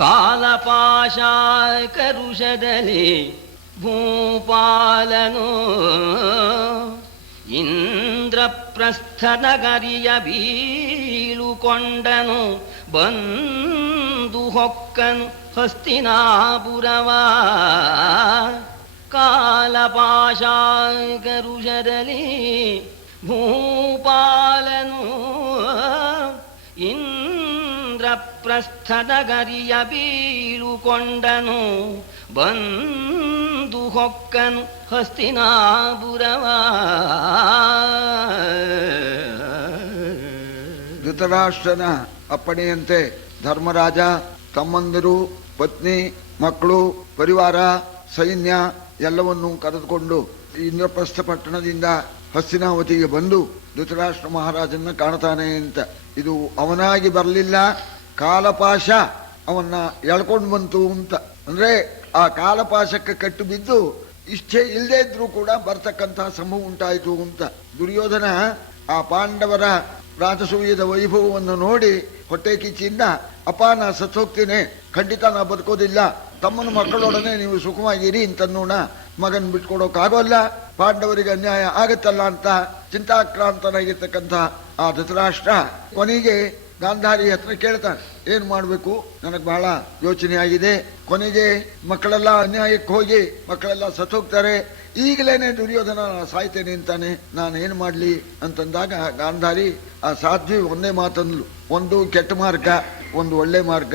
ಕಾಲಪಾಶಕರುಷದಲ್ಲಿ ಭೂಪಾಲನು ಇಂದ್ರಪ್ರಸ್ಥ ನಗರಿಯ ಬೀಳುಕೊಂಡನು ಬಂದು ಹೊಕ್ಕನು ಹಸ್ತಿನಾಪುರವ. ಕಾಲಪಾಶಕರುಷದಲ್ಲಿ ಭೂಪಾಲನು ಇಂದ್ರಪ್ರಸ್ಥ ನಗರಿಯ ಬೀಳುಕೊಂಡನು ಬಂದು ಹೊಕ್ಕನು ಹಸ್ತಿನಾಪುರವ. ಧೃತರಾಷ್ಟ್ರನ ಅಪ್ಪಣೆಯಂತೆ ಧರ್ಮರಾಜ ತಮ್ಮಂದಿರು, ಪತ್ನಿ, ಮಕ್ಕಳು, ಪರಿವಾರ, ಸೈನ್ಯ ಎಲ್ಲವನ್ನೂ ಕರೆದುಕೊಂಡು ಇಂದ್ರಪ್ರಸ್ಥ ಪಟ್ಟಣದಿಂದ ಹಸ್ತಿನಾವತಿಗೆ ಬಂದು ಧೃತರಾಷ್ಟ್ರ ಮಹಾರಾಜನ್ನ ಕಾಣ್ತಾನೆ ಅಂತ. ಇದು ಅವನಾಗಿ ಬರಲಿಲ್ಲ, ಕಾಲಪಾಶ ಅವನ್ನ ಎಳ್ಕೊಂಡು ಬಂತು ಅಂತ. ಅಂದ್ರೆ ಆ ಕಾಲಪಾಶಕ್ಕೆ ಕಟ್ಟು ಬಿದ್ದು ಇಚ್ಛೆ ಇಲ್ಲದೆ ಇದ್ರೂ ಕೂಡ ಬರ್ತಕ್ಕಂತಹ ಸಂಭವ ಉಂಟಾಯಿತು ಅಂತ. ದುರ್ಯೋಧನ ಆ ಪಾಂಡವರ ರಾಜಸೂಯದ ವೈಭವವನ್ನು ನೋಡಿ ಹೊಟ್ಟೆ ಕಿಚ್ಚಿಯಿಂದ, ಅಪ್ಪ ನಾ ಸತ್ತೋಗ್ತೀನಿ, ಖಂಡಿತ ನಾ ಬದುಕೋದಿಲ್ಲ, ತಮ್ಮನ ಮಕ್ಕಳೊಡನೆ ನೀವು ಸುಖವಾಗಿರಿ ಅಂತನ್ನೋಣ. ಮಗನ್ ಬಿಟ್ಕೊಡೋಕ್ಕಾಗೋಲ್ಲ, ಪಾಂಡವರಿಗೆ ಅನ್ಯಾಯ ಆಗತ್ತಲ್ಲ ಅಂತ ಚಿಂತಾಕ್ರಾಂತನಾಗಿರ್ತಕ್ಕಂಥ ಆ ಧೃತರಾಷ್ಟ್ರ ಕೊನೆಗೆ ಗಾಂಧಾರಿ ಹತ್ರ ಕೇಳ್ತಾನೆ, ಏನ್ ಮಾಡ್ಬೇಕು, ನನಗೆ ಬಹಳ ಯೋಚನೆ ಆಗಿದೆ, ಕೊನೆಗೆ ಮಕ್ಕಳೆಲ್ಲ ಅನ್ಯಾಯಕ್ಕೆ ಹೋಗಿ ಮಕ್ಕಳೆಲ್ಲ ಸತ್ತೋಗ್ತಾರೆ, ಈಗಲೇನೆ ದುರ್ಯೋಧನ ಸಾಯ್ತೇನೆ ಅಂತಾನೆ, ನಾನು ಏನ್ ಮಾಡ್ಲಿ ಅಂತಂದಾಗ ಗಾಂಧಾರಿ ಆ ಸಾಧ್ವಿ ಒಂದೇ ಮಾತಂದ್ಲು, ಒಂದು ಕೆಟ್ಟ ಮಾರ್ಗ, ಒಂದು ಒಳ್ಳೆ ಮಾರ್ಗ.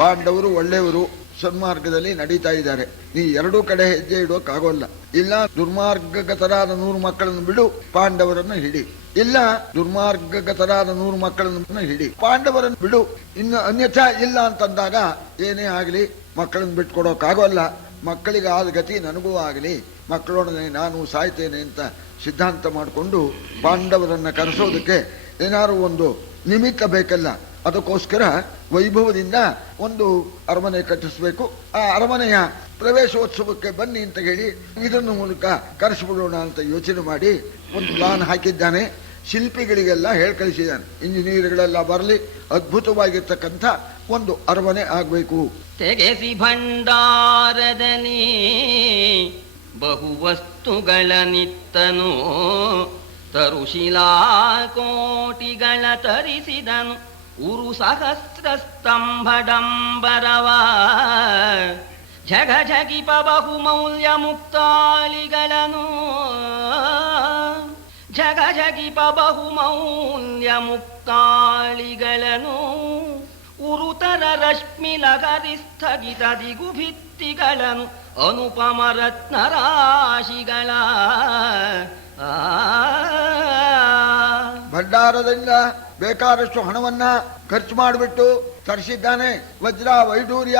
ಪಾಂಡವರು ಒಳ್ಳೆಯವರು, ಸನ್ಮಾರ್ಗದಲ್ಲಿ ನಡೀತಾ ಇದ್ದಾರೆ, ನೀ ಎರಡೂ ಕಡೆ ಹೆಜ್ಜೆ ಇಡೋಕ್ಕಾಗೋಲ್ಲ. ಇಲ್ಲ ದುರ್ಮಾರ್ಗಗತರಾದ 100 ಮಕ್ಕಳನ್ನು ಬಿಡು, ಪಾಂಡವರನ್ನು ಹಿಡಿ. ಇಲ್ಲ ದುರ್ಮಾರ್ಗಗತರಾದ 100 ಮಕ್ಕಳನ್ನು ಹಿಡಿ, ಪಾಂಡವರನ್ನು ಬಿಡು. ಇನ್ನು ಅನ್ಯಥಾ ಇಲ್ಲ ಅಂತಂದಾಗ ಏನೇ ಆಗಲಿ ಮಕ್ಕಳನ್ನು ಬಿಟ್ಕೊಡೋಕ್ಕಾಗೋಲ್ಲ, ಮಕ್ಕಳಿಗೆ ಆದ ಗತಿ ನನಗೂ ಆಗಲಿ, ಮಕ್ಕಳೊಡನೆ ನಾನು ಸಾಯ್ತೇನೆ ಅಂತ ಸಿದ್ಧಾಂತ ಮಾಡಿಕೊಂಡು ಪಾಂಡವರನ್ನ ಕರೆಸೋದಕ್ಕೆ ಏನಾದ್ರು ಒಂದು ನಿಮಿತ್ತ ಬೇಕಲ್ಲ. ಅದಕ್ಕೋಸ್ಕರ ವೈಭವದಿಂದ ಒಂದು ಅರಮನೆ ಕಟ್ಟಿಸ್ಬೇಕು, ಆ ಅರಮನೆಯ ಪ್ರವೇಶೋತ್ಸವಕ್ಕೆ ಬನ್ನಿ ಅಂತ ಹೇಳಿ ಇದನ್ನು ಮೂಲಕ ಕರೆಸಿಬಿಡೋಣ ಅಂತ ಯೋಚನೆ ಮಾಡಿ ಒಂದು ಪ್ಲಾನ್ ಹಾಕಿದ್ದಾನೆ. ಶಿಲ್ಪಿಗಳಿಗೆಲ್ಲ ಹೇಳ್ಕಳಿಸಿದ್ದಾನೆ, ಇಂಜಿನಿಯರ್ಗಳೆಲ್ಲ ಬರಲಿ, ಅದ್ಭುತವಾಗಿರ್ತಕ್ಕಂಥ ಒಂದು ಅರಮನೆ ಆಗಬೇಕು. ತೆಗೆಸಿ ಭಂಡಾರದಲ್ಲಿ ಬಹುವಸ್ತುಗಳ ನಿತ್ತನು, ತರುಶಿಲಾ ಕೋಟಿಗಳ ತರಿಸಿದನು, ಉರು ಸಹಸ್ರ ಸ್ತಂಭಡಂಬರವ. ಝಗ ಝಗಿಪ ಬಹುಮೌಲ್ಯ ಮುಕ್ತಾಳಿಗಳನ್ನು, ಝಗ ಝಗಿಪ ಬಹುಮೌಲ್ಯ ಮುಕ್ತಾಳಿಗಳನ್ನು, ಉರುತರ ರಶ್ಮಿ ಲಗರಿ ಸ್ಥಗಿತ ದಿಗುಭಿತ್ತಿಗಳನ್ನು, ಅನುಪಮ ರತ್ನ ರಾಶಿಗಳ. ಭಂಡಾರದಿಂದ ಬೇಕಾದಷ್ಟು ಹಣವನ್ನ ಖರ್ಚು ಮಾಡಿಬಿಟ್ಟು ತರಿಸಿದ್ದಾನೆ. ವಜ್ರ, ವೈಡೂರ್ಯ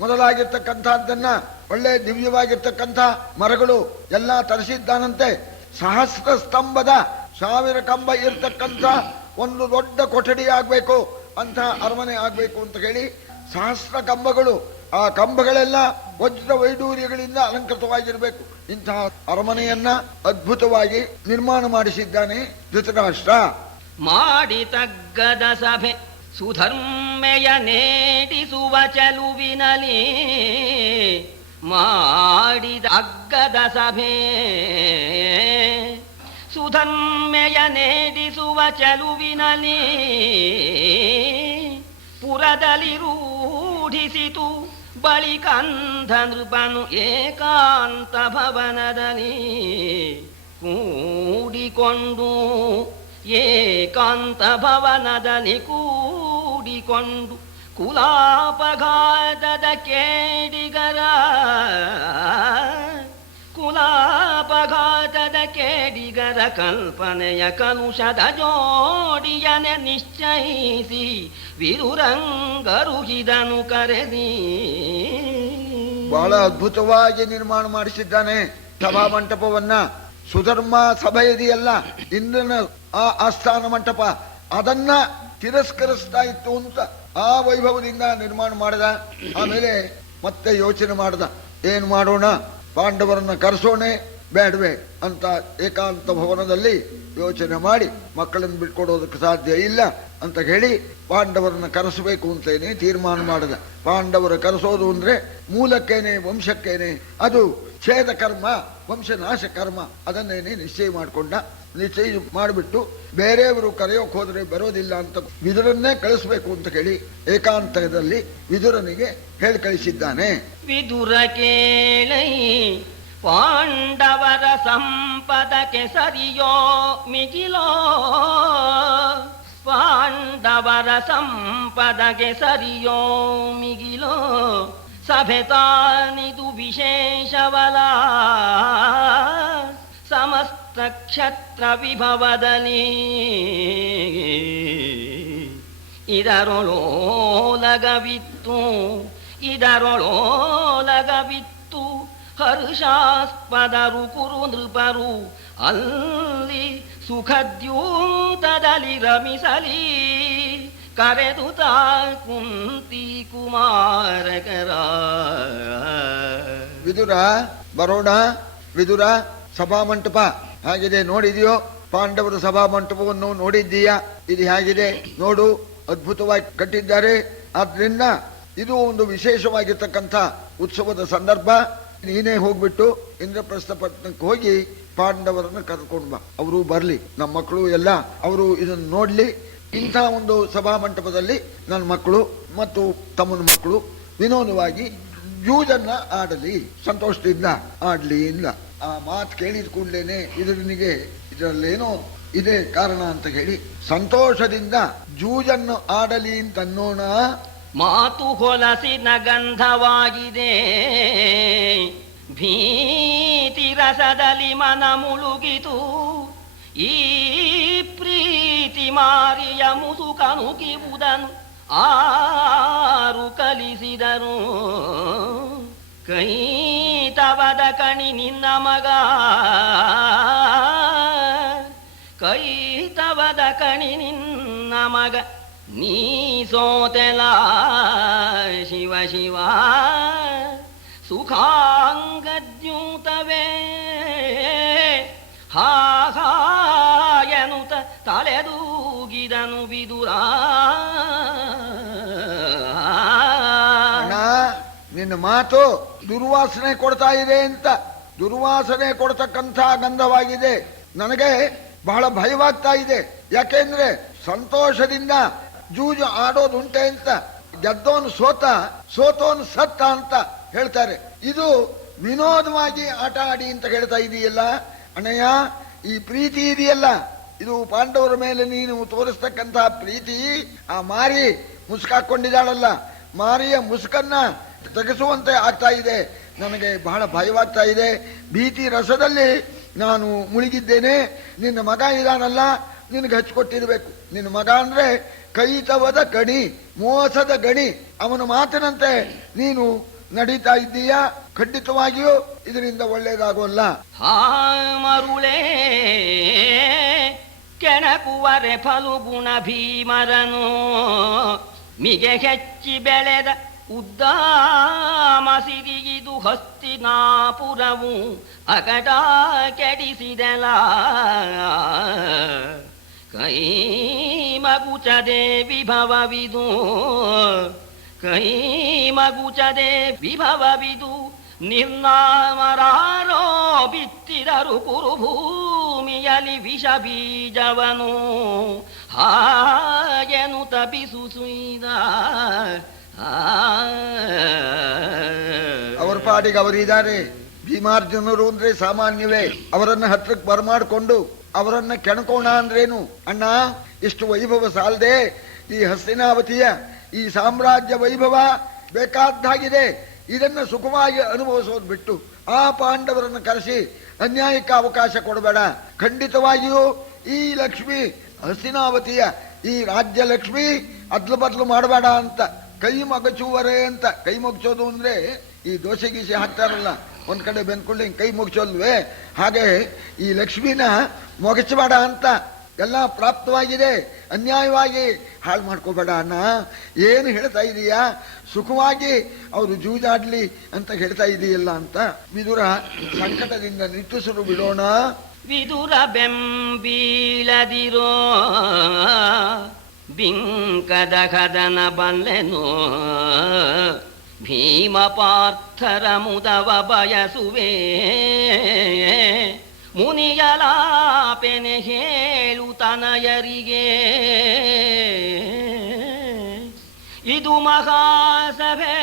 ಮೊದಲಾಗಿರ್ತಕ್ಕಂಥದ್ದನ್ನ, ಒಳ್ಳೆ ದಿವ್ಯವಾಗಿರ್ತಕ್ಕಂಥ ಮರಗಳು ಎಲ್ಲ ತರಿಸಿದ್ದಾನಂತೆ. ಸಹಸ್ರ ಸ್ತಂಭದ 1000 ಕಂಬ ಇರ್ತಕ್ಕಂಥ ಒಂದು ದೊಡ್ಡ ಕೊಠಡಿ ಆಗ್ಬೇಕು, ಅಂತ ಅರಮನೆ ಆಗ್ಬೇಕು ಅಂತ ಹೇಳಿ ಸಹಸ್ರ ಕಂಬಗಳು, ಆ ಕಂಬಗಳೆಲ್ಲ ವಜ್ರ ವೈಡೂರ್ಯಗಳಿಂದ ಅಲಂಕೃತವಾಗಿರಬೇಕು. ಇಂತಹ ಅರಮನೆಯನ್ನ ಅದ್ಭುತವಾಗಿ ನಿರ್ಮಾಣ ಮಾಡಿಸಿದ್ದಾನೆ ಧೃತರಾಷ್ಟ್ರ. ಮಾಡಿ ತಗ್ಗದ ಸಭೆ ಸುಧರ್ಮೆಯ ನೇಡಿಸುವ ಚಲುವಿನಲಿ, ಮಾಡಿದ ಅಗ್ಗದ ಸಭೆ ಸುಧರ್ಮೆಯ ನೇಡಿಸುವ ಚಲುವಿನಲಿ, ಪುರದಲ್ಲಿ ರೂಢಿಸಿತು ಬಳಿಕಂಧ ನೃಪನು ಏಕಾಂತ ಭವನದಲ್ಲಿ ಕೂಡಿಕೊಂಡು, ಏಕಾಂತ ಭವನದಲ್ಲಿ ಕೂಡಿಕೊಂಡು ಕುಲಾಪಘಾತದ ಕೇಡಿಗರ, ಕುಲಾಪಘಾತದ ಕೇಡಿಗರ ಕಲ್ಪನೆಯ ಕಲುಷದ ಜೋಡಿಯನೆ ನಿಶ್ಚಯಿಸಿ ವಿರುರಂಗರುಹಿದನು ಕರೆದಿ. ಬಹಳ ಅದ್ಭುತವಾಗಿ ನಿರ್ಮಾಣ ಮಾಡಿಸಿದ್ದಾನೆ ಸಭಾ ಮಂಟಪವನ್ನ. ಸುಧರ್ಮ ಸಭೆ ಇದೆಯಲ್ಲ, ಇಂದ್ರನ ಆ ಆಸ್ಥಾನ ಮಂಟಪ, ಅದನ್ನ ತಿರಸ್ಕರಿಸ್ತಾ ಇತ್ತು ಅಂತ ಆ ವೈಭವದಿಂದ ನಿರ್ಮಾಣ ಮಾಡಿದ. ಆಮೇಲೆ ಮತ್ತೆ ಯೋಚನೆ ಮಾಡ್ದ, ಏನ್ ಮಾಡೋಣ, ಪಾಂಡವರನ್ನ ಕರೆಸೋಣೆ, ಬೇಡವೆ ಅಂತ ಏಕಾಂತ ಭವನದಲ್ಲಿ ಯೋಚನೆ ಮಾಡಿ ಮಕ್ಕಳನ್ನು ಬಿಟ್ಕೊಡೋದಕ್ಕೆ ಸಾಧ್ಯ ಇಲ್ಲ ಅಂತ ಹೇಳಿ ಪಾಂಡವರನ್ನ ಕರೆಸಬೇಕು ಅಂತೇನೆ ತೀರ್ಮಾನ ಮಾಡಿದ. ಪಾಂಡವರ ಕರೆಸೋದು ಅಂದ್ರೆ ಮೂಲಕ್ಕೇನೆ, ವಂಶಕ್ಕೇನೆ, ಅದು ಛೇದ ಕರ್ಮ, ವಂಶನಾಶ ಕರ್ಮ. ಅದನ್ನೇನೆ ನಿಶ್ಚಯ ಮಾಡಿಕೊಂಡ. ನಿಶ್ಚಯ ಮಾಡಿಬಿಟ್ಟು ಬೇರೆಯವರು ಕರೆಯೋಕ್ ಹೋದ್ರೆ ಬರೋದಿಲ್ಲ ಅಂತ ವಿದುರನ್ನೇ ಕಳಿಸ್ಬೇಕು ಅಂತ ಹೇಳಿ ಏಕಾಂತದಲ್ಲಿ ವಿದುರನಿಗೆ ಹೇಳಿ ಕಳಿಸಿದ್ದಾನೆ. ವಿದುರ ಕೇಳೈ ಪಾಂಡವರ ಸಂಪದಕ್ಕೆ ಸರಿಯೋ ಮಿಗಿಲೋ, ಪಾಂಡವರ ಸಂಪದಗೆ ಸರಿಯೋ ಮಿಗಿಲೋ, ಸಭೆ ತಾನಿದು ವಿಶೇಷವಲ, ಸಮಸ್ತ ಕ್ಷತ್ರ ವಿಭವದಲ್ಲಿ ಇದರೊಳೋಲಗವಿತ್ತು, ಇದರೊಳೋಲಗವಿತ್ತು ಹರ್ಷಾಸ್ಪದರು ಕುರು ನೃಪರು ಅಲ್ಲಿ ಸುಖದ್ಯೂತದಲ್ಲಿ ರಮಿಸಲಿ, ಕರೆದು ತಾ ಕುಂತಿ ಕುಮಾರಕರ. ವಿದುರ ಬರೋಣ. ವಿದುರ ಸಭಾಮಂಟಪ ಹೇಗಿದೆ ನೋಡಿದೆಯೋ? ಪಾಂಡವರ ಸಭಾಮಂಟಪವನ್ನು ನೋಡಿದ್ದೀಯಾ? ಇದು ಹೇಗಿದೆ ನೋಡು, ಅದ್ಭುತವಾಗಿ ಕಟ್ಟಿದ್ದಾರೆ. ಆದ್ರಿಂದ ಇದು ಒಂದು ವಿಶೇಷವಾಗಿರ್ತಕ್ಕಂಥ ಉತ್ಸವದ ಸಂದರ್ಭ. ನೀನೇ ಹೋಗ್ಬಿಟ್ಟು ಇಂದ್ರಪ್ರಸ್ಥ ಪಟ್ಟಣಕ್ಕೆ ಹೋಗಿ ಪಾಂಡವರನ್ನು ಕರ್ಕೊಂಡು ಬಾ. ಅವರು ಬರ್ಲಿ, ನಮ್ಮ ಮಕ್ಕಳು ಎಲ್ಲ ಅವರು ಇದನ್ನು ನೋಡ್ಲಿ. ಇಂಥ ಒಂದು ಸಭಾ ಮಂಟಪದಲ್ಲಿ ನನ್ನ ಮಕ್ಕಳು ಮತ್ತು ತಮ್ಮನ ಮಕ್ಕಳು ವಿನೋದವಾಗಿ ಜೂಜನ್ನ ಆಡಲಿ, ಸಂತೋಷದಿಂದ ಆಡ್ಲಿ ಇಲ್ಲ. ಆ ಮಾತು ಕೇಳಿದ ಕೂಡಲೇನೆ ಇದರಲ್ಲೇನೋ ಇದೆ ಕಾರಣ ಅಂತ ಹೇಳಿ ಸಂತೋಷದಿಂದ ಜೂಜನ್ನು ಆಡಲಿ ಅಂತ ಅನ್ನೋಣ. ಮಾತು ಹೊಲಸಿನ ಗಂಧವಾಗಿದೆ, ಭೀತಿ ರಸದಲ್ಲಿ ಮನ ಮುಳುಗಿತು, ಈ ಪ್ರೀತಿ ಮಾರಿಯ ಮುಸುಕನುಕಿವುದನು ಆರು ಕಲಿಸಿದರು. ಕೈ ತವದ ಕಣಿ ನಿನ್ನ ಮಗ, ಕೈ ತವದ ಕಣಿ ನಿನ್ನ ಮಗ, ನೀ ಸೋತೆಲ ಶಿವ ಶಿವ, ಸುಖಾಂಗದ್ಯೂತವೇ ಹಾಯನುತ ತಲೆದೂಗಿದನು ವಿದುರ. ನಿನ್ನ ಮಾತು ದುರ್ವಾಸನೆ ಕೊಡ್ತಾ ಇದೆ ಅಂತ, ದುರ್ವಾಸನೆ ಕೊಡ್ತಕ್ಕಂಥ ಗಂಧವಾಗಿದೆ. ನನಗೆ ಬಹಳ ಭಯವಾಗ್ತಾ ಇದೆ. ಯಾಕೆಂದ್ರೆ ಸಂತೋಷದಿಂದ ಜೂಜು ಆಡೋದುಂಟೆ ಅಂತ, ಗೆದ್ದೋನು ಸೋತೋನು ಸತ್ತ ಅಂತ ಹೇಳ್ತಾರೆ. ಇದು ವಿನೋದವಾಗಿ ಆಟ ಆಡಿ ಅಂತ ಹೇಳ್ತಾ ಇದೆಯಲ್ಲ ಅಣ್ಣಯ್ಯ. ಈ ಪ್ರೀತಿ ಇದೆಯಲ್ಲ, ಇದು ಪಾಂಡವರ ಮೇಲೆ ನೀನು ತೋರಿಸ್ತಕ್ಕಂಥ ಪ್ರೀತಿ. ಆ ಮಾರಿ ಮುಸುಕಾಕೊಂಡಿದ್ದಾಳಲ್ಲ, ಮಾರಿಯ ಮುಸುಕನ್ನ ತೆಗೆಸುವಂತೆ ಆಗ್ತಾ ಇದೆ. ನನಗೆ ಬಹಳ ಭಯವಾಗ್ತಾ ಇದೆ. ಭೀತಿ ರಸದಲ್ಲಿ ನಾನು ಮುಳುಗಿದ್ದೇನೆ. ನಿನ್ನ ಮಗ ಇದಾನಲ್ಲ, ನಿನಗೆ ಹಚ್ಚಿಕೊಟ್ಟಿರ್ಬೇಕು. ನಿನ್ನ ಮಗ ಅಂದ್ರೆ ಕೈತವದ ಕಣಿ, ಮೋಸದ ಗಣಿ. ಅವನ ಮಾತಿನಂತೆ ನೀನು ನಡೀತಾ ಇದ್ದೀಯಾ? ಖಂಡಿತವಾಗಿಯೂ ಇದರಿಂದ ಒಳ್ಳೇದಾಗೋಲ್ಲ. ಮರುಳೇ ಕೆಣಕುವರೆ ಫಲುಗುಣ ಭೀಮರನು, ಮಿಗೆ ಹೆಚ್ಚಿ ಬೆಳೆದ ಉದ್ದಾಮ ಸಿರಿಗಿದು ಹಸ್ತಿನಾಪುರವು ಅಕಟ ಕೆಡಿಸಿದೆಲ. ಕೈ ಮಗುಚದೆ ವಿಭವವಿದು, ಕೈ ಮಗುಚದೆ ವಿಭವವಿದು, ನಿರ್ನಾಮರಾರೋ ಬಿತ್ತಿದರು ಕುರುಭೂಮಿಯಲ್ಲಿ ವಿಷ ಬೀಜವನು ಹಾಗೆನು ತಪಿಸು ಸುಯ್ದ. ಅವರ ಪಾಡಿಗೆ ಅವರಿದ್ದಾರೆ. ಭೀಮಾರ್ಜುನರು ಅಂದ್ರೆ ಸಾಮಾನ್ಯವೇ. ಅವರನ್ನ ಹತ್ರಕ್ಕೆ ಬರಮಾಡ್ಕೊಂಡು ಅವರನ್ನ ಕೆಣಕೋಣ ಅಂದ್ರೇನು? ಅಣ್ಣ, ಇಷ್ಟು ವೈಭವ ಸಾಲದೆ ಈ ಹಸ್ತಿನಾವತಿಯ ಈ ಸಾಮ್ರಾಜ್ಯ ವೈಭವ ಬೇಕಾದ್ದಾಗಿದೆ. ಇದನ್ನ ಸುಖವಾಗಿ ಅನುಭವಿಸೋದು ಬಿಟ್ಟು ಆ ಪಾಂಡವರನ್ನು ಕರೆಸಿ ಅನ್ಯಾಯಕ್ಕೆ ಅವಕಾಶ ಕೊಡಬೇಡ. ಖಂಡಿತವಾಗಿಯೂ ಈ ಲಕ್ಷ್ಮಿ, ಹಸ್ತಿನಾವತಿಯ ಈ ರಾಜ್ಯ ಲಕ್ಷ್ಮಿ ಅದ್ಲು ಬದ್ಲು ಮಾಡಬೇಡ ಅಂತ ಕೈ ಮಗಚುವರೆ ಅಂತ. ಕೈ ಮುಗಿಸೋದು ಅಂದ್ರೆ ಈ ದೋಸೆ ಗೀಸೆ ಹಾಕ್ತಾರಲ್ಲ, ಒಂದ್ ಕಡೆ ಬೆನ್ಕೊಂಡು ಕೈ ಮುಗಿಸೋಲ್ವೇ, ಹಾಗೆ ಈ ಲಕ್ಷ್ಮಿನ ಮೊಗಚಬೇಡ ಅಂತ ಎಲ್ಲ ಪ್ರಾಪ್ತವಾಗಿದೆ, ಅನ್ಯಾಯವಾಗಿ ಹಾಳು ಮಾಡ್ಕೋಬೇಡ ಅಣ್ಣ. ಏನು ಹೇಳ್ತಾ ಇದೀಯಾ? ಸುಖವಾಗಿ ಅವರು ಜೂಜಾಡ್ಲಿ ಅಂತ ಹೇಳ್ತಾ ಇದೀಯಲ್ಲ ಅಂತ ವಿದುರ ಸಂಕಟದಿಂದ ನಿಟ್ಟುಸಿರು ಬಿಡೋಣ. ವಿದುರ ಬೆಂಬೀಳದಿರೋ ಬಿಂಕದ ಕದನ ಬಲ್ಲೆನು, ಭೀಮ ಪಾರ್ಥರ ಮುದವ ಬಯಸುವೆ, ಮುನಿಯಲಾಪೆನೆ ಹೇಳು ತನಯರಿಗೆ. ಇದು ಮಹಾಸಭೆ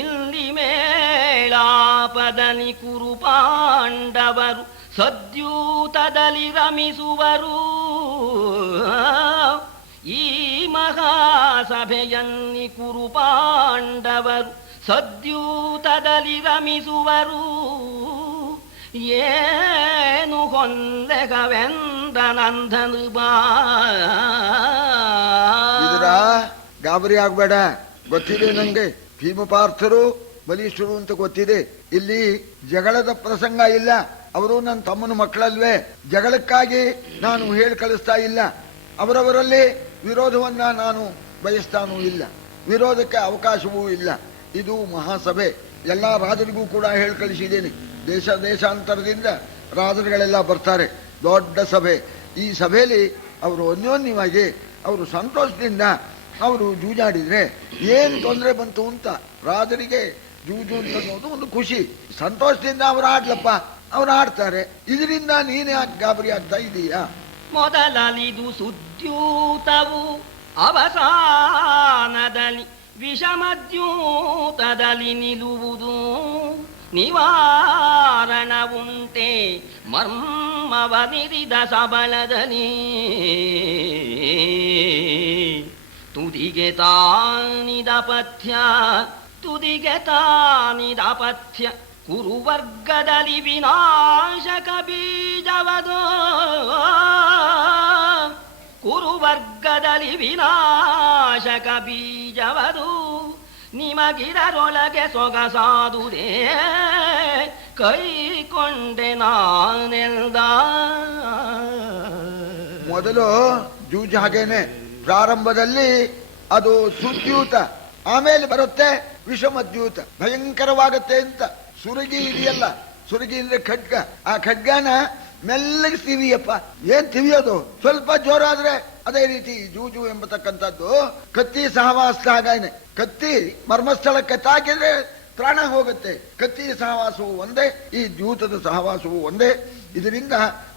ಇಲ್ಲಿ ಮೇಳಾಪದಲ್ಲಿ ಕುರು ಪಾಂಡವರು ಸದ್ಯೂತದಲ್ಲಿ ರಮಿಸುವರು. ಈ ಮಹಾಸಭೆಯಲ್ಲಿ ಕುರು ಪಾಂಡವರು ಸದ್ಯೂತದಲ್ಲಿ ರಮಿಸುವರು. ಏನು ಹೊಂದೆಗವೆಂದ ನಂದನು ಬಾ. ಗಾಬರಿ ಆಗ್ಬೇಡ, ಗೊತ್ತಿದೆ ನಂಗೆ. ಭೀಮಪಾರ್ಥರು ಬಲಿಷ್ಠರು ಅಂತ ಗೊತ್ತಿದೆ. ಇಲ್ಲಿ ಜಗಳದ ಪ್ರಸಂಗ ಇಲ್ಲ. ಅವರು ನನ್ನ ತಮ್ಮನ ಮಕ್ಕಳಲ್ವೇ, ಜಗಳಕ್ಕಾಗಿ ನಾನು ಹೇಳಿ ಕಳಿಸ್ತಾ ಇಲ್ಲ. ಅವರವರಲ್ಲಿ ವಿರೋಧವನ್ನ ನಾನು ಬಯಸ್ತಾನೂ ಇಲ್ಲ, ವಿರೋಧಕ್ಕೆ ಅವಕಾಶವೂ ಇಲ್ಲ. ಇದು ಮಹಾಸಭೆ, ಎಲ್ಲ ರಾಜರಿಗೂ ಕೂಡ ಹೇಳಿ ಕಳಿಸಿದ್ದೇನೆ. ದೇಶ ದೇಶಾಂತರದಿಂದ ರಾಜರುಗಳೆಲ್ಲ ಬರ್ತಾರೆ, ದೊಡ್ಡ ಸಭೆ. ಈ ಸಭೆಯಲ್ಲಿ ಅವರು ಅನ್ಯೋನ್ಯವಾಗಿ ಅವರು ಸಂತೋಷದಿಂದ ಅವರು ಜೂಜಾಡಿದ್ರೆ ಏನು ತೊಂದರೆ ಬಂತು ಅಂತ ರಾಜರಿಗೆ ಜೂಜು ಅಂತ ಒಂದು ಖುಷಿ, ಸಂತೋಷದಿಂದ ಅವರು ಆಡ್ಲಪ್ಪ, ಅವ್ರು ಆಡ್ತಾರೆ. ಇದರಿಂದ ನೀನೇ ಗಾಬರಿ ಆಗ್ತಾ ಇದೀಯಾ? ಮೊದಲಲಿದು ಸುದ್ಯೂತವು ಅವಸಾನದಲ್ಲಿ ವಿಷಮದ್ಯೂತದಲ್ಲಿ ನಿಲ್ಲುವುದು. ನಿವಾರಣ ಉಂಟೆ ಮರ್ಮವನಿರಿದ ಸಬಲದಲ್ಲಿ, ತುದಿಗೆ ತಾನಿದ ಪಥ್ಯ ತುದಿಗೆ ತಾನಿದ ಪಥ್ಯ ಕುರುವರ್ಗದಲ್ಲಿ ವಿನಾಶಕ ಬೀಜವದು. ಕುರುವರ್ಗದಲ್ಲಿ ವಿನಾಶಕ ಬೀಜವದು. ನಿಮಗಿರರೊಳಗೆ ಸೊಗಸಾದುದೇ ಕೈಕೊಂಡೆ ನಾನೆಲ್ದ. ಮೊದಲು ಜೂಜು ಹಾಗೇನೆ, ಪ್ರಾರಂಭದಲ್ಲಿ ಅದು ಸುದ್ಯೂತ, ಆಮೇಲೆ ಬರುತ್ತೆ ವಿಷಮದ್ಯೂತ, ಭಯಂಕರವಾಗತ್ತೆ ಅಂತ. ಸುರಗಿ ಇದೆಯಲ್ಲ, ಸುರಗಿ ಅಂದ್ರೆ ಖಡ್ಗ, ಆ ಖಡ್ಗನ ಮೆಲ್ಲಗೆ ತಿವಿಯಪ್ಪ. ಏನ್ ತಿವಿಯೋದು? ಸ್ವಲ್ಪ ಜೋರಾದ್ರೆ ಅದೇ ರೀತಿ ಜೂಜು ಎಂಬತಕ್ಕಂಥದ್ದು ಕತ್ತಿ ಸಹವಾಸ ಹಾಗಾನೆ. ಕತ್ತಿ ಮರ್ಮಸ್ಥಳಕ್ಕೆ ತಾಕಿದ್ರೆ ಪ್ರಾಣ ಹೋಗುತ್ತೆ. ಕತ್ತಿ ಸಹವಾಸವು ಒಂದೇ, ಈ ಜೂತದ ಸಹವಾಸವು ಒಂದೇ. ಇದರಿಂದ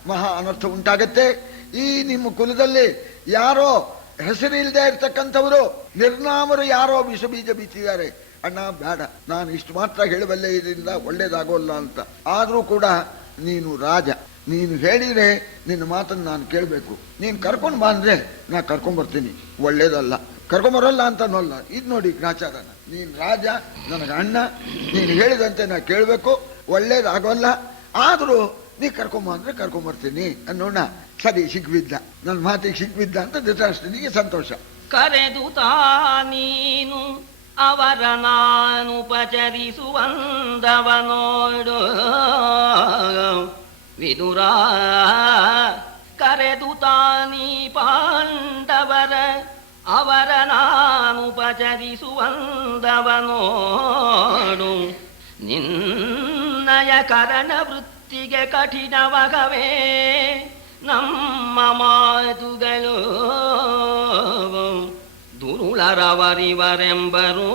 ಮಹಾ ಅನರ್ಥ ಉಂಟಾಗತ್ತೆ. ಈ ನಿಮ್ಮ ಕುಲದಲ್ಲಿ ಯಾರೋ ಹೆಸರಿಲ್ಲದೆ ಇರ್ತಕ್ಕಂಥವರು ನಿರ್ನಾಮರು ಯಾರೋ ವಿಷ ಬೀಜ ಬಿತ್ತಿದ್ದಾರೆ. ಅಣ್ಣ ಬೇಡ, ನಾನು ಇಷ್ಟು ಮಾತ್ರ ಹೇಳಬಲ್ಲೆ, ಇದರಿಂದ ಒಳ್ಳೇದಾಗೋಲ್ಲ ಅಂತ. ಆದ್ರೂ ಕೂಡ ನೀನು ರಾಜ, ನೀನು ಹೇಳಿದ್ರೆ ನಿನ್ನ ಮಾತನ್ನು ನಾನು ಕೇಳಬೇಕು. ನೀನು ಕರ್ಕೊಂಡು ಬಾ ಅಂದ್ರೆ ನಾ ಕರ್ಕೊಂಡ್ ಬರ್ತೀನಿ, ಒಳ್ಳೇದಲ್ಲ. ಕರ್ಕೊಂಬರಲ್ಲ ಅಂತ ಅನ್ನೋಲ್ಲ. ಇದು ನೋಡಿ ಗ್ರಾಚಾರನ, ನೀನು ರಾಜ, ನನಗೆ ಅಣ್ಣ, ನೀನು ಹೇಳಿದಂತೆ ನಾ ಕೇಳಬೇಕು, ಒಳ್ಳೇದಾಗೋಲ್ಲ. ಆದ್ರೂ ನೀ ಕರ್ಕೊಂಬ ಅಂದ್ರೆ ಕರ್ಕೊಂಬರ್ತೀನಿ ಅನ್ನೋಣ. ಸರಿ, ಸಿಗ್ಬಿದ್ದ, ನನ್ನ ಮಾತಿಗೆ ಸಿಗ್ಬಿದ್ದ ಅಂತ ಧೃತರಾಷ್ಟ್ರನಿಗೆ ಸಂತೋಷ. ಕರೆದು ತಾನೀನು ಅವರ ನಾನುಪಚರಿಸುವಂದವನೋಡು ವಿದುರ. ಕರೆದು ತಾನಿ ಪಾಂಡವರ ಅವರ ನಾನುಪಚರಿಸುವಂದವನೋಡು. ನಿನ್ನಯ ಕರಣ ವೃತ್ತಿಗೆ ಕಠಿಣವಗವೇ ನಮ್ಮ ಮಾತುಗಳು. ದುರುಳರವರಿವರೆಂಬರು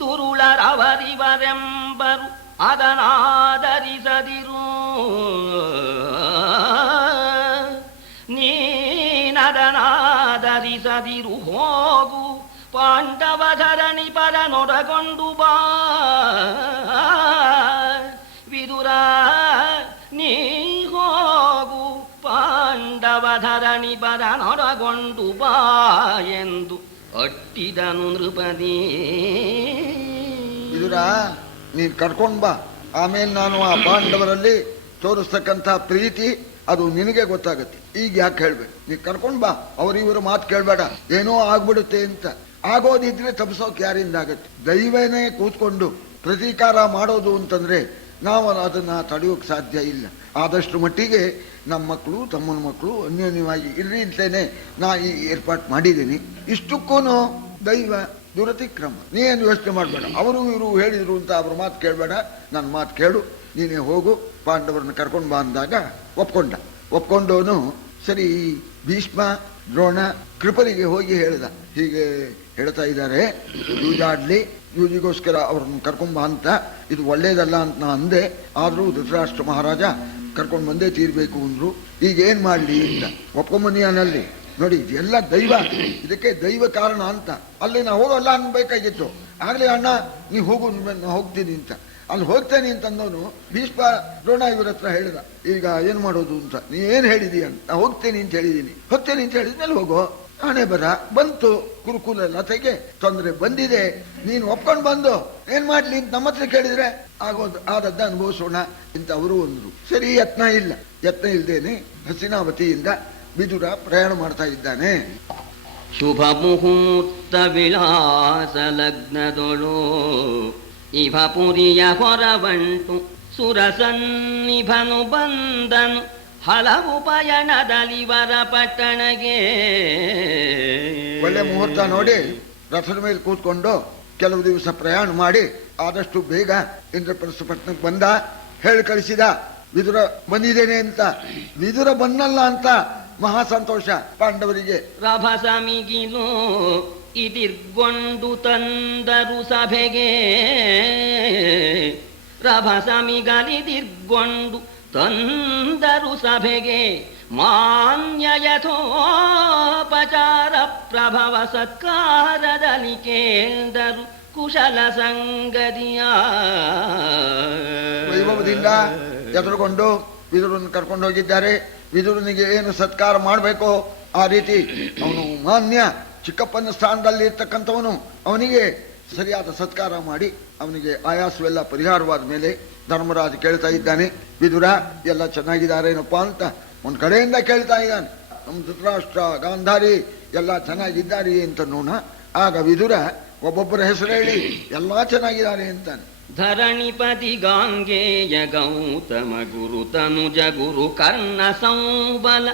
ದುರುಳರವರಿವರೆಂಬರು ಅದನಾದರಿಸದಿರು. ನೀನದನಾದರಿಸದಿರು ಹೋಗು, ಪಾಂಡವ ಧರಣಿ ಪರನೊಡಗೊಂಡು ಬಾ. ವಿದುರ ನೀ ಹೋಗು, ಪಾಂಡವ ಧರಣಿ ಪರನೊಡಗೊಂಡು ಬಾ ಎಂದು ಅಟ್ಟಿದನು ನೃಪದಿ. ವಿದುರ, ನೀನ್ ಕರ್ಕೊಂಡ್ ಬಾ, ಆಮೇಲೆ ನಾನು ಆ ಪಾಂಡವರಲ್ಲಿ ತೋರಿಸ್ತಕ್ಕಂಥ ಪ್ರೀತಿ ಅದು ನಿನಗೆ ಗೊತ್ತಾಗತ್ತೆ. ಈಗ ಯಾಕೆ ಹೇಳ್ಬೇಕು? ನೀ ಕರ್ಕೊಂಡ್ ಬಾ, ಅವ್ರಿವ್ರ ಮಾತು ಕೇಳ್ಬೇಡ, ಏನೋ ಆಗ್ಬಿಡುತ್ತೆ ಅಂತ. ಆಗೋದಿದ್ರೆ ತಪ್ಪಿಸೋಕೆ ಯಾರಿಂದ ಆಗತ್ತೆ? ದೈವನೇ ಕೂತ್ಕೊಂಡು ಪ್ರತೀಕಾರ ಮಾಡೋದು ಅಂತಂದ್ರೆ ನಾವು ಅದನ್ನ ತಡೆಯೋಕೆ ಸಾಧ್ಯ ಇಲ್ಲ. ಆದಷ್ಟು ಮಟ್ಟಿಗೆ ನಮ್ಮ ಮಕ್ಕಳು ತಮ್ಮನ ಮಕ್ಕಳು ಅನ್ಯೋನ್ಯವಾಗಿ ಇರ್ರಿ ಅಂತೇನೆ ನಾ ಈ ಏರ್ಪಾಟ್ ಮಾಡಿದ್ದೀನಿ. ಇಷ್ಟಕ್ಕೂ ದೈವ ದುರತಿಕ್ರಮ. ನೀನು ಯೋಚನೆ ಮಾಡಬೇಡ. ಅವರು ಇವರು ಹೇಳಿದ್ರು ಅಂತ ಅವ್ರ ಮಾತು ಕೇಳಬೇಡ, ನನ್ನ ಮಾತು ಕೇಳು, ನೀನೇ ಹೋಗು, ಪಾಂಡವರನ್ನ ಕರ್ಕೊಂಡು ಬಾ ಅಂದಾಗ ಒಪ್ಕೊಂಡವನು ಸರಿ. ಭೀಷ್ಮ ದ್ರೋಣ ಕೃಪನಿಗೆ ಹೋಗಿ ಹೇಳಿದ, ಹೀಗೆ ಹೇಳ್ತಾ ಇದ್ದಾರೆ, ಯೂಜಾಡ್ಲಿ, ಯೂಜಿಗೋಸ್ಕರ ಅವ್ರನ್ನ ಕರ್ಕೊಂಬ ಅಂತ, ಇದು ಒಳ್ಳೇದಲ್ಲ ಅಂತ ನಾ ಅಂದೆ. ಆದರೂ ಧೃತರಾಷ್ಟ್ರ ಮಹಾರಾಜ ಕರ್ಕೊಂಡು ಬಂದೇ ತೀರ್ಬೇಕು ಅಂದ್ರು. ಈಗ ಏನ್ ಮಾಡ್ಲಿ ಅಂತ ಒಪ್ಕೊಂಬಂದಿಯಾನಲ್ಲಿ. ನೋಡಿ, ಇದೆಲ್ಲ ದೈವ, ಇದಕ್ಕೆ ದೈವ ಕಾರಣ ಅಂತ. ಅಲ್ಲಿ ನಾ ಹೋಗಲ್ಲ ಅನ್ಬೇಕಾಗಿತ್ತು. ಆಗ್ಲೇ ಅಣ್ಣ ನೀ ಹೋಗು, ನಾ ಹೋಗ್ತೀನಿ ಅಂತ. ಅಲ್ಲಿ ಹೋಗ್ತೇನೆ ಅಂತಂದವನು ಭೀಷ್ಮ ದ್ರೋಣ ಇವ್ರ ಹತ್ರ ಹೇಳಿದ, ಈಗ ಏನ್ ಮಾಡೋದು ಅಂತ. ನೀ ಏನ್ ಹೇಳಿದೀಯ ಅಂತ. ನಾ ಹೋಗ್ತೇನೆ ಅಂತ ಹೇಳಿದೀನಿ. ಹೋಗ್ತೇನೆ ಅಂತ ಹೇಳಿದ್ಮೇಲೆ ಹೋಗೋ. ಹಣೆ ಬರ ಬಂತು, ಕುರುಕುಲ ಲತೆಗೆ ತೊಂದರೆ ಬಂದಿದೆ, ನೀನು ಒಪ್ಕೊಂಡು ಬಂದು ಏನ್ ಮಾಡ್ಲಿ ಅಂತ ನಮ್ಮ ಹತ್ರ ಕೇಳಿದ್ರೆ ಆಗೋದು, ಆದದ್ದ ಅನುಭವಿಸೋಣ ಅಂತ ಅವರು ಅಂದ್ರು. ಸರಿ, ಯತ್ನ ಇಲ್ದೇನೆ ಹಸ್ತಿನಾವತಿಯಿಂದ ವಿದುರ ಪ್ರಯಾಣ ಮಾಡ್ತಾ ಇದ್ದಾನೆ. ಶುಭ ಮುಹೂರ್ತ ವಿಳಾಸ ಲಗ್ನದೊಳು ಇವ ಪುರಿಯ ಹೊರವಂಟು ಸುರಸನ್ನಿಭನು ಬಂದನು ಹಲವು ಪಯಣದಲಿವರ ಪಟ್ಟಣಗೆ. ಒಳ್ಳೆ ಮುಹೂರ್ತ ನೋಡಿ ರಥದ ಮೇಲೆ ಕೂತ್ಕೊಂಡು ಕೆಲವು ದಿವಸ ಪ್ರಯಾಣ ಮಾಡಿ ಆದಷ್ಟು ಬೇಗ ಇಂದ್ರಪ್ರಸ್ಥ ಪಟ್ಟಣಕ್ಕೆ ಬಂದ. ಹೇಳಿ ಕಳಿಸಿದ, ವಿದುರ ಬಂದಿದ್ದೇನೆ ಅಂತ. ವಿದುರ ಬಂದಲ್ಲ ಅಂತ ಮಹಾ ಸಂತೋಷ ಪಾಂಡವರಿಗೆ. ರಭಸಮಿಗಿಲು ಇದಿರ್ಗೊಂಡು ತಂದರು ಸಭೆಗೆ, ರಭಸಮಿಗಲಿದಿರ್ಗೊಂಡು ತಂದರು ಸಭೆಗೆ. ಮಾನ್ಯ ಯಥೋಪಚಾರ ಪ್ರಭವ ಸತ್ಕಾರದಲ್ಲಿ ಕೇಂದರು ಕುಶಲ ಸಂಗತಿಯ. ವೈಭವದಿಂದ ಎದುರುಗೊಂಡು ವಿದುರನ್ನು ಕರ್ಕೊಂಡು ಹೋಗಿದ್ದಾರೆ. ವಿದುರನಿಗೆ ಏನು ಸತ್ಕಾರ ಮಾಡಬೇಕೋ ಆ ರೀತಿ ಅವನು ಮಾನ್ಯ ಚಿಕ್ಕಪ್ಪನ ಸ್ಥಾನದಲ್ಲಿ ಇರ್ತಕ್ಕಂಥವನು. ಅವನಿಗೆ ಸರಿಯಾದ ಸತ್ಕಾರ ಮಾಡಿ ಅವನಿಗೆ ಆಯಾಸವೆಲ್ಲ ಪರಿಹಾರವಾದ ಮೇಲೆ ಧರ್ಮರಾಜ ಕೇಳ್ತಾ ಇದ್ದಾನೆ, ವಿದುರ ಎಲ್ಲ ಚೆನ್ನಾಗಿದ್ದಾರೇನಪ್ಪ ಅಂತ ಒಂದ್ ಕಡೆಯಿಂದ ಕೇಳ್ತಾ ಇದ್ದಾನೆ. ನಮ್ಮ ಧೃತರಾಷ್ಟ್ರ ಗಾಂಧಾರಿ ಎಲ್ಲ ಚೆನ್ನಾಗಿದ್ದಾರೆ ಅಂತ ನೋಡ. ಆಗ ವಿದುರ ಒಬ್ಬೊಬ್ಬರ ಹೆಸರು ಹೇಳಿ ಎಲ್ಲಾ ಚೆನ್ನಾಗಿದ್ದಾರೆ ಅಂತಾನೆ. ಧರಣಿಪತಿ ಗಾಂಗೇಯ ಗೌತಮ ಗುರು ತನುಜ ಗುರು ಕರ್ಣ ಸಂಬಲ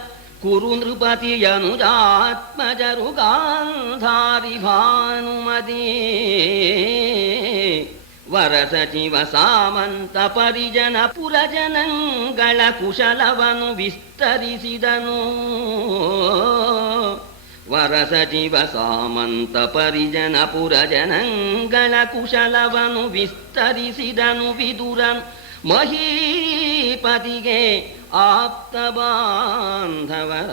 ಕುರು ನೃಪತಿಯನುಜಾತ್ಮಜರು ಗಾಂಧಾರಿ ಭಾನುಮತಿ ವರ ಸಚಿವ ಸಾಮಂತ ಪರಿಜನ ಪುರಜನಗಳ ಕುಶಲವನು ವಿಸ್ತರಿಸಿದನು. ವರ ಸಚಿವ ಸಾಮಂತ ಪರಿಜನ ಪುರಜನಗಳ ಕುಶಲವನು ವಿಸ್ತರಿಸಿದನು. ವಿದುರನು ಮಹೀಪತಿಗೆ ಆಪ್ತ ಬಾಂಧವರ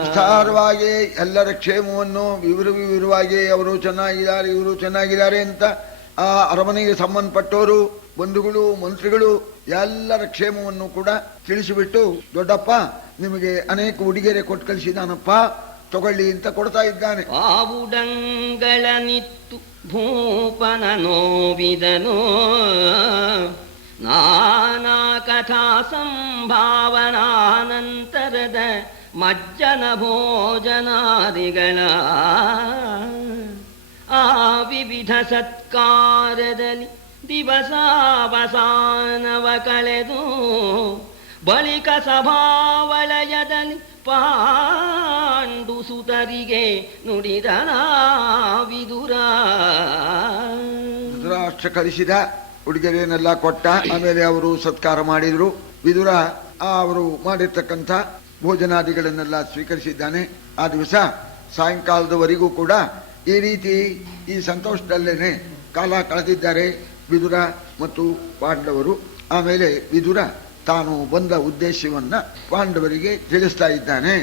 ವಿಸ್ತಾರವಾಗಿ ಎಲ್ಲರ ಕ್ಷೇಮವನ್ನು ವಿವರವಾಗಿ ಅವರು ಚೆನ್ನಾಗಿದ್ದಾರೆ ಇವರು ಚೆನ್ನಾಗಿದ್ದಾರೆ ಅಂತ ಆ ಅರಮನೆಗೆ ಸಂಬಂಧಪಟ್ಟವರು ಬಂಧುಗಳು ಮಂತ್ರಿಗಳು ಎಲ್ಲರ ಕ್ಷೇಮವನ್ನು ಕೂಡ ತಿಳಿಸಿಬಿಟ್ಟು, ದೊಡ್ಡಪ್ಪ ನಿಮಗೆ ಅನೇಕ ಉಡುಗೊರೆ ಕೊಟ್ಟು ಕಳಿಸಿದಾನಪ್ಪ, ತಗೊಳ್ಳಿ ಅಂತ ಕೊಡ್ತಾ ಇದ್ದಾನೆ. ಆವುಡಂಗಳ ನಿತ್ತು ಭೂಪನ ನೋವಿದನು ನಾನಾ ಕಥಾ ಸಂಭಾವನಾನಂತರದ ಮಜ್ಜನ ಭೋಜನಾದಿಗಳ ಆ ವಿವಿಧ ಸತ್ಕಾರದಲ್ಲಿ ದಿವಸಾವಸಾನವ ಕಳೆದು ಬಳಿಕ ಸಭಾವಲಯದಲ್ಲಿ ಪಾಂಡು ಸುತರಿಗೆ ನುಡಿದನ ವಿದುರ. ಧೃತರಾಷ್ಟ್ರ ಕಳಿಸಿದ ಉಡುಗೊರೆಯನ್ನೆಲ್ಲ ಕೊಟ್ಟ. ಆಮೇಲೆ ಅವರು ಸತ್ಕಾರ ಮಾಡಿದ್ರು. ವಿದುರ ಅವರು ಮಾಡಿರ್ತಕ್ಕಂಥ ಭೋಜನಾದಿಗಳನ್ನೆಲ್ಲ ಸ್ವೀಕರಿಸಿದ್ದಾನೆ. ಆ ದಿವಸ ಸಾಯಂಕಾಲದವರೆಗೂ ಕೂಡ ಈ ರೀತಿ ಈ ಸಂತೋಷದಲ್ಲೇನೆ ಕಾಲ ಕಳೆದಿದ್ದಾರೆ ವಿದುರ ಮತ್ತು ಪಾಂಡವರು. ಆಮೇಲೆ ವಿದುರ ತಾನು ಬಂದ ಉದ್ದೇಶವನ್ನ ಪಾಂಡವರಿಗೆ ತಿಳಿಸ್ತಾ ಇದ್ದಾನೆ.